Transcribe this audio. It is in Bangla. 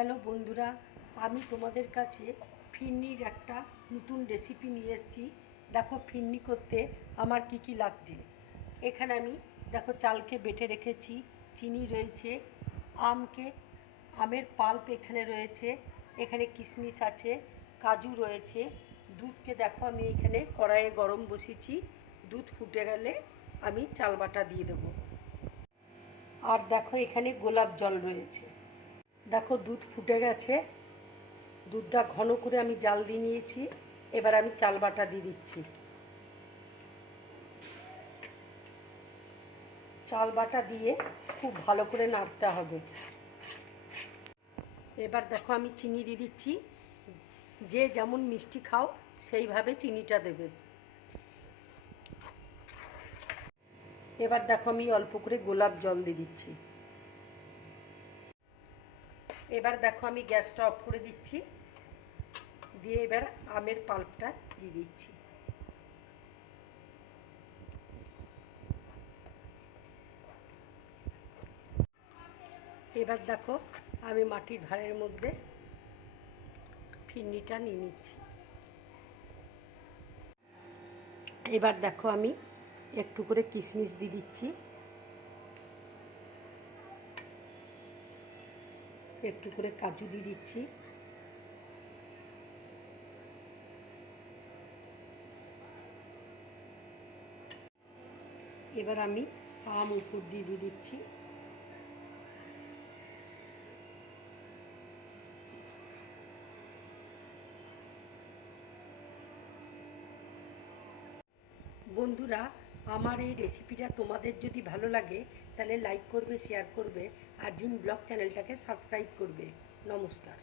হ্যালো বন্ধুরা, আমি তোমাদের কাছে ফিরনির একটা নতুন রেসিপি নিয়ে এসেছি। দেখো ফিরনি করতে আমার কি কি লাগছে। এখানে আমি দেখো চালকে বেটে রেখেছি, চিনি রয়েছে, আমের পাল্প এখানে রয়েছে, এখানে কিশমিশ আছে, কাজু রয়েছে, দুধকে দেখো আমি এখানে কড়াইয়ে গরম বসিয়েছি। দুধ ফুটে গেলে আমি চাল বাটা দিয়ে দেবো। আর দেখো এখানে গোলাপ জল রয়েছে। দেখো দুধ ফুটে গেছে, দুধটা ঘন করে আমি জাল দিয়ে নিয়েছি। এবার আমি চাল বাটা দিয়ে দিচ্ছি। চাল বাটা দিয়ে খুব ভালো করে নাড়তে হবে। এবার দেখো আমি চিনি দিয়ে দিচ্ছি। যে যেমন মিষ্টি খাও সেইভাবে চিনিটা দেবে। এবার দেখো আমি অল্প করে গোলাপ জল দিয়ে দিচ্ছি। এবার দেখো আমি গ্যাসটা অফ করে দিচ্ছি, দিয়ে এবার আমের পাল্পটা দিয়ে দিচ্ছি। এবার দেখো আমি মাটির ভাঁড়ের মধ্যে ফিরনিটা নিয়ে নিচ্ছি। এবার দেখো আমি একটু করে কিশমিশ দিয়ে দিচ্ছি, একটু করে কাজু দিয়ে দিচ্ছি, এবার আমি আম উপর দিয়ে দিচ্ছি। বন্ধুরা, আমার এই রেসিপিটা তোমাদের যদি ভালো লাগে তাহলে লাইক করবে, শেয়ার করবে আর ড্রিম ব্লগ চ্যানেলটাকে সাবস্ক্রাইব করবে। নমস্কার।